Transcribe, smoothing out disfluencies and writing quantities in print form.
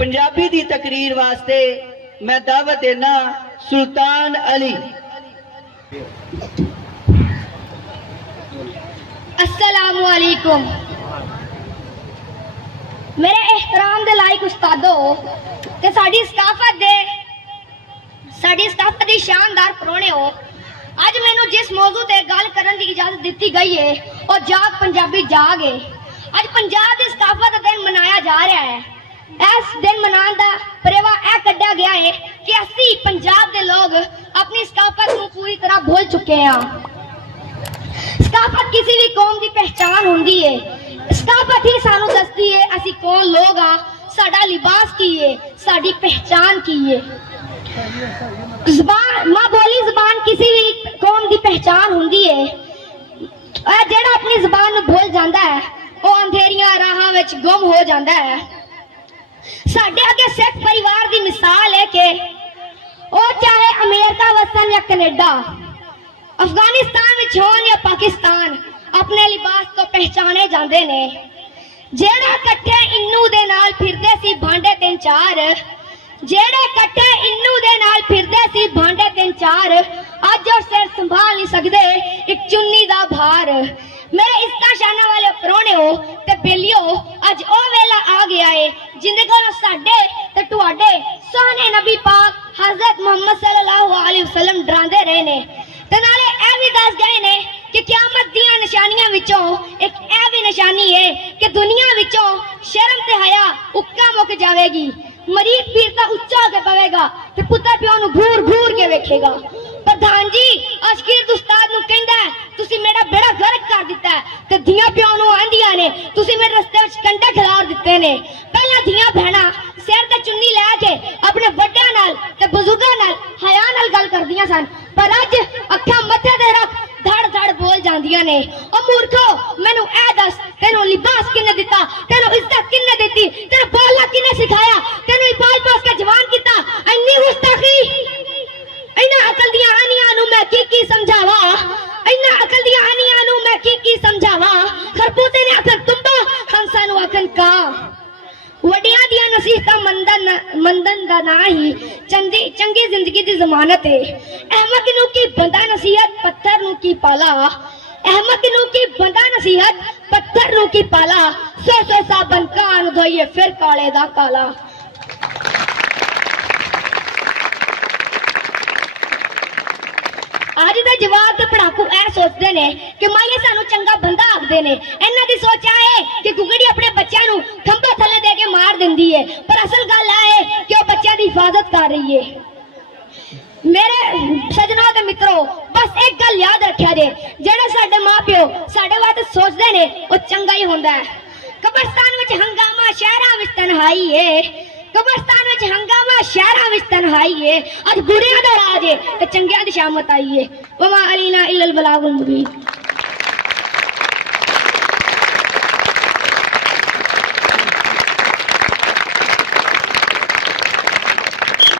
पंजाबी दी तकरीर वास्ते मैं दावत देना सुल्तान अली। अस्सलामु अलैकुम। मेरे एहतराम दे लायक उस्तादो ते साडी सकाफत दी शानदार परौणे हो। अज मैनू जिस मौजू ते गल करन दी इजाजत दित्ती गई है और जाग पंजाबी जाग है। अज पंजाब दी सकाफत दा दिन मनाया जा रहा है। इस दिन मनाने दा परेवा यह कढ़िया गया है कि असी पंजाब दे लोग अपनी सकाफत को पूरी तरह भूल चुके हैं। सकाफत किसी भी कौम की पहचान होंदी है। सकाफत ही सानू दसदी है असी कौन लोग हाँ, साडा लिबास की है, साडी पहचान की है। ज़बान मां बोली ज़बान किसी भी कौम की पहचान होंदी है। जेड़ा अपनी ज़बान नूं भूल जांदा है वो अंधेरियां राहां विच गुम हो जांदा है। साडे अगे सिख परिवार की मिसाल है कि वो चाहे अमेरिका वसन या कनेडा, अफगानिस्तान विच होन या पाकिस्तान, अपने लिबास तो पहचाने जाते ने। जेड़ा कट्ठे इन्नू दे नाल फिरदे सी भांडे तीन चार, जेड़े कट्ठे इन्नू दे नाल फिरदे सी भांडे तीन चार, अज और सिर संभाल नहीं सकदे एक चुन्नी दा भार। मेरे इस्ता शाना वाले परौणे हो ते बेलियो, अज ओ वेला आ गया है जिंदे कोल साडे ते तुहाडे सोहने नबी पाक हजरत मोहम्मद सल्लल्लाहु अलैहि वसल्लम डरांदे रहे ने ते नाले ए भी दस गए ने कि क़यामत दियां निशानियां विचों एक ए भी निशानी है कि दुनिया विचों शर्म ते हया उक्का मुक जावेगी। मरीद पीर ता उच्चा होके पवेगा ते पुत्तर प्यो नूं घूर घूर के वेखेगा। प्रधान जी अशकीर उस्ताद नूं कहंदा है तुसी मेरा बेड़ा गर्क कर दिता है ते धियां प्यो नूं आंदियां ने तुसी मेरे रस्ते विच कंडे खिलार दिते ने। पहला धियां भैणां सिर ते चुन्नी लै के अपने वड्डियां नाल ते बुजुर्गां नाल हया नाल गल करदियां सन, पर अज अखां मत्थे ते रख धड़ धड़ बोल जांदियां ने। ओ मूर्खो मैनू ए दस तेनू लिबास किन्ने दिता, तेनू इज्जत किन्ने दिती, तेनू बोलना किन्ने सिखाया, तेनू पाल पोस के जवान किता। इन्नी गुस्ताखी इन्ना अकल दियां आनियां नू मैं की समझावा, इन्ना अकल दियां आनियां नू मैं की समझावा। खरबूजे ने आखन तुम्बा, हंसा नू आखन का। वड्डियां दियां नसीहतां मंदन दा ना ही चंगी जिंदगी दी जमानत है। अहमद नू की बंदा नसीहत पत्थर नू की पाला, अहमद नू की बंदा नसीहत पत्थर नू की पाला। सौ साबन कान धोइए फिर काले दा काला। आज दे जवाब ते पढ़ाकू ऐ सोचते ने कि माइए सानू चंगा बंदा आखदे ने। इन्हां दी सोच है कि गुगड़ी अपने बच्चों नू खंभे थले दे के मार दिंदी है, पर असल गल है कि वो बच्चों की हिफाजत कर रही है। मेरे सजनों ते मित्रों बस एक गल याद रखिया जे, जेड़े साडे मां प्यो साडे वास्ते सोचदे ने वो चंगा ही हुंदा है। कब्रिस्तान विच हंगामा शहरां विच तन्हाई है, कब्रिस्तान विच हंगामा शहरां विच तन्हाई है। अज बुरियां दा राज है ते चंगियां दी शामत आई है। वमा अलीना इल्लल बलागुल मुबीन।